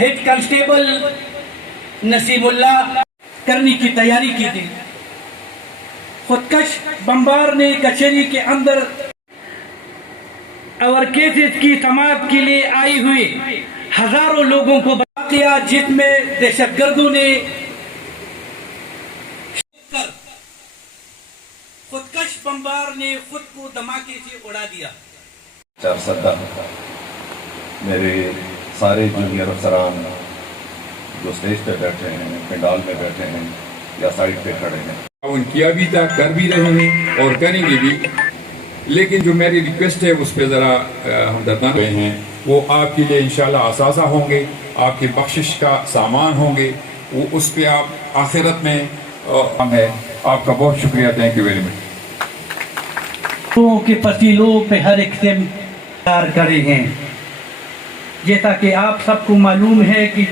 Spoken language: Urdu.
ہیڈ کانسٹیبل نسیم اللہ کرنے کی تیاری کی تھی. خودکش بمبار نے کچہری کے اندر اور کیسز کی سماعت کے لیے آئی ہوئی ہزاروں لوگوں کو واقعہ جس میں دہشت گردوں نے خودکش بمبار نے خود کو دھماکے سے اڑا دیا. چارسدہ میرے سارے جونیئر افسران جو اسٹیج پہ بیٹھے ہیں، پنڈال میں بیٹھے ہیں یا سائڈ پہ کھڑے ہیں، ان کیا بھی تھا، کر بھی رہے ہیں اور کریں گے بھی. لیکن جو میری ریکویسٹ ہے اس پہ ذرا ہمدردانہ ہوئے ہیں، وہ آپ کے لیے انشاءاللہ اثاثہ ہوں گے، آپ کی بخشش کا سامان ہوں گے، وہ اس پہ آپ آخرت میں ہے. آپ کا بہت شکریہ. Thank you very much. کے پسیلوں پہ ہر ایک سے کار کرے ہیں. جیسا کہ آپ سب کو معلوم ہے کہ